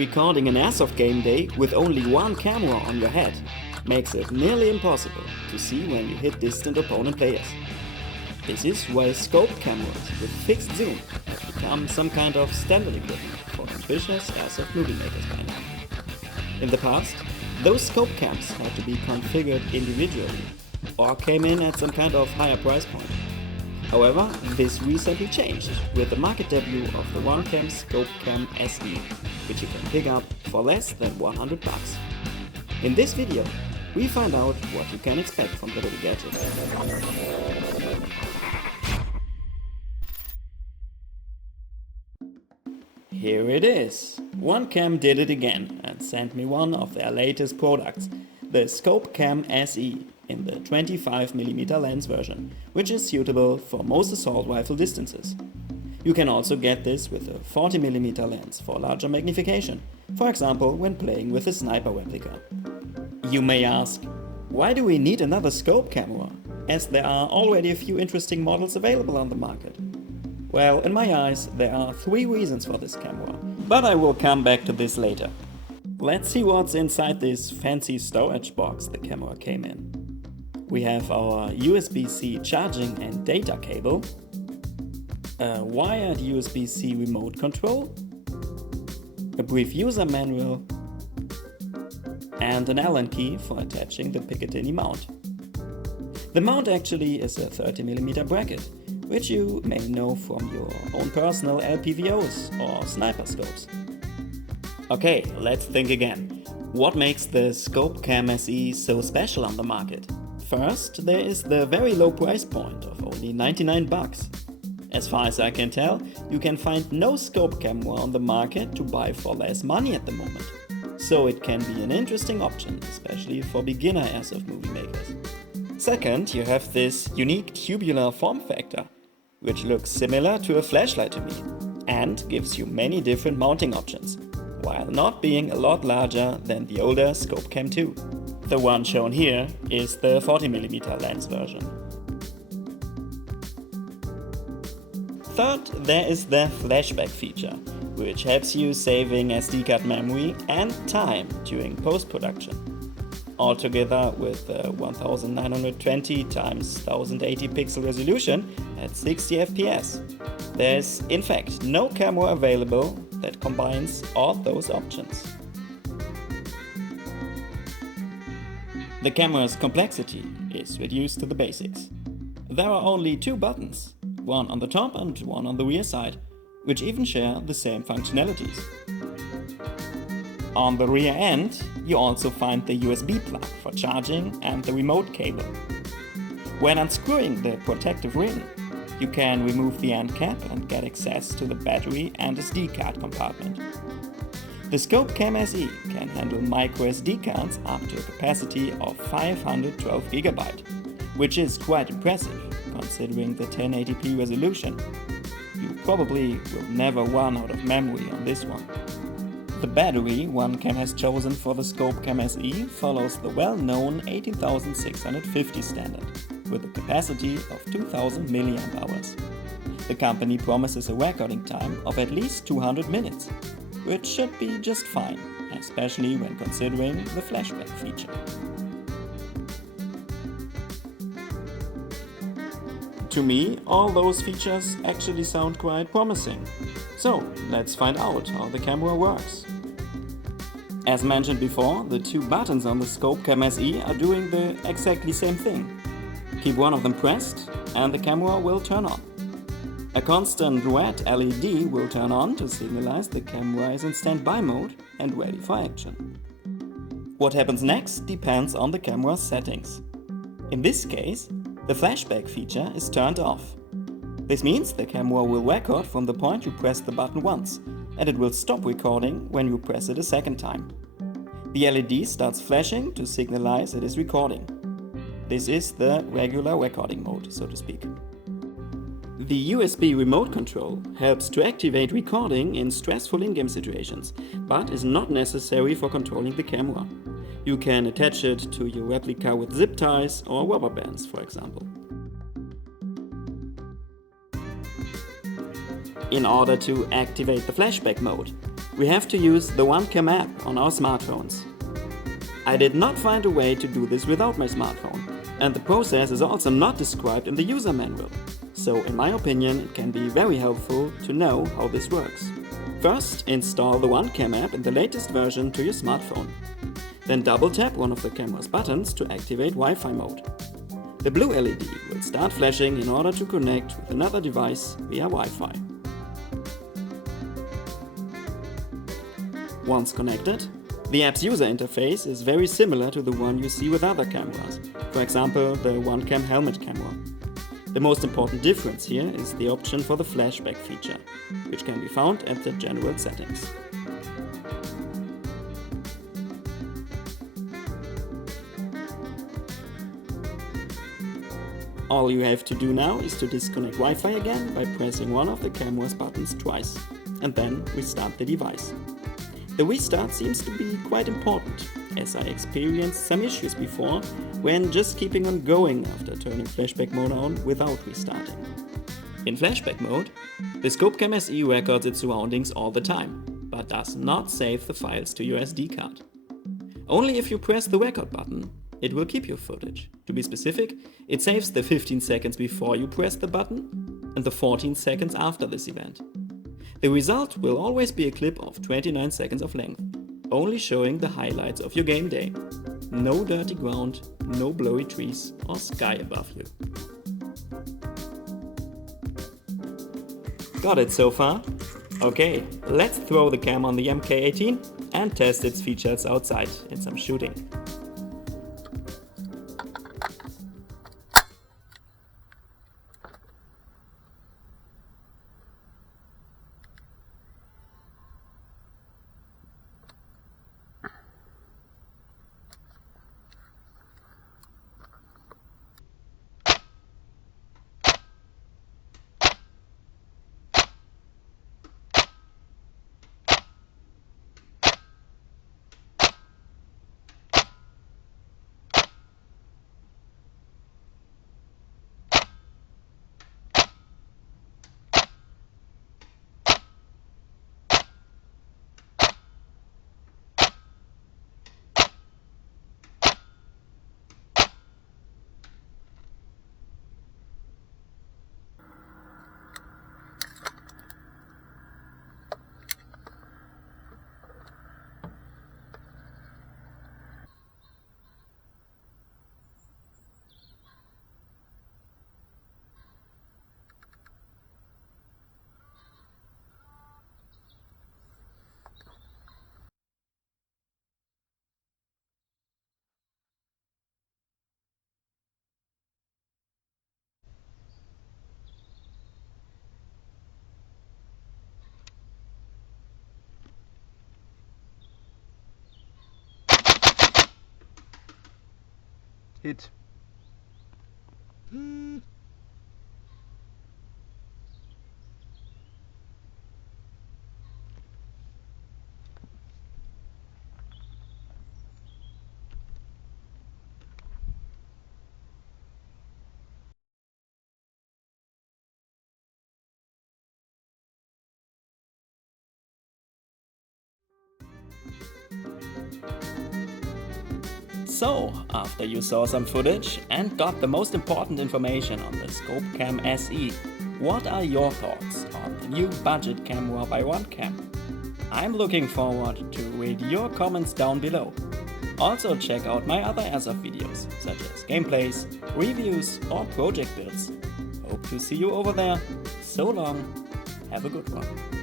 Recording an Airsoft game day with only one camera on your head makes it nearly impossible to see when you hit distant opponent players. This is why scope cameras with fixed zoom have become some kind of standard equipment for ambitious Airsoft movie makers by now. In the past, those scope cams had to be configured individually or came in at some kind of higher price point. However, this recently changed with the market debut of the RunCam ScopeCam SE, which you can pick up for less than $100. In this video, we find out what you can expect from the little gadget. Here it is! RunCam did it again and sent me one of their latest products, the ScopeCam SE, in the 25mm lens version, which is suitable for most assault rifle distances. You can also get this with a 40mm lens for larger magnification, for example when playing with a sniper replica. You may ask, why do we need another scope camera, as there are already a few interesting models available on the market? Well, in my eyes, there are 3 reasons for this camera, but I will come back to this later. Let's see what's inside this fancy storage box the camera came in. We have our USB-C charging and data cable, a wired USB-C remote control, a brief user manual, and an Allen key for attaching the Picatinny mount. The mount actually is a 30mm bracket, which you may know from your own personal LPVOs or sniper scopes. Okay, let's think again. What makes the ScopeCam SE so special on the market? First, there is the very low price point of only $99. As far as I can tell, you can find no scope camera on the market to buy for less money at the moment. So it can be an interesting option, especially for beginner Airsoft movie makers. Second, you have this unique tubular form factor, which looks similar to a flashlight to me and gives you many different mounting options, while not being a lot larger than the older ScopeCam 2. The one shown here is the 40mm lens version. Third, there is the Flashback feature, which helps you saving SD card memory and time during post-production. Altogether with the 1920 x 1080 pixel resolution at 60 FPS. There's in fact no camera available that combines all those options. The camera's complexity is reduced to the basics. There are only 2 buttons, one on the top and one on the rear side, which even share the same functionalities. On the rear end, you also find the USB plug for charging and the remote cable. When unscrewing the protective ring, you can remove the end cap and get access to the battery and SD card compartment. The ScopeCam SE can handle micro SD cards up to a capacity of 512 GB, which is quite impressive considering the 1080p resolution. You probably will never run out of memory on this one. The battery RunCam has chosen for the ScopeCam SE follows the well-known 18650 standard, with a capacity of 2000 mAh. The company promises a recording time of at least 200 minutes, which should be just fine, especially when considering the Flashback feature. To me, all those features actually sound quite promising. So, let's find out how the camera works. As mentioned before, the 2 buttons on the ScopeCam SE are doing the exactly same thing. Keep one of them pressed and the camera will turn on. A constant red LED will turn on to signalize the camera is in standby mode and ready for action. What happens next depends on the camera's settings. In this case, the flashback feature is turned off. This means the camera will record from the point you press the button once, and it will stop recording when you press it a second time. The LED starts flashing to signalize it is recording. This is the regular recording mode, so to speak. The USB remote control helps to activate recording in stressful in-game situations, but is not necessary for controlling the camera. You can attach it to your replica with zip ties or rubber bands, for example. In order to activate the flashback mode, we have to use the RunCam app on our smartphones. I did not find a way to do this without my smartphone, and the process is also not described in the user manual. So in my opinion, it can be very helpful to know how this works. First, install the RunCam app in the latest version to your smartphone. Then double tap one of the camera's buttons to activate Wi-Fi mode. The blue LED will start flashing in order to connect with another device via Wi-Fi. Once connected, the app's user interface is very similar to the one you see with other cameras, for example the RunCam helmet camera. The most important difference here is the option for the Flashback feature, which can be found at the general settings. All you have to do now is to disconnect Wi-Fi again by pressing one of the camera's buttons twice, and then restart the device. The restart seems to be quite important, as I experienced some issues before when just keeping on going after turning Flashback mode on without restarting. In Flashback mode, the ScopeCam SE records its surroundings all the time, but does not save the files to your SD card. Only if you press the record button, it will keep your footage. To be specific, it saves the 15 seconds before you press the button and the 14 seconds after this event. The result will always be a clip of 29 seconds of length, only showing the highlights of your game day. No dirty ground, no blurry trees or sky above you. Got it so far? Okay, let's throw the cam on the MK18 and test its features outside in some shooting. Hit. So, after you saw some footage and got the most important information on the ScopeCam SE, what are your thoughts on the new budget camera by RunCam? I'm looking forward to read your comments down below. Also check out my other Airsoft videos, such as gameplays, reviews or project builds. Hope to see you over there. So long, have a good one.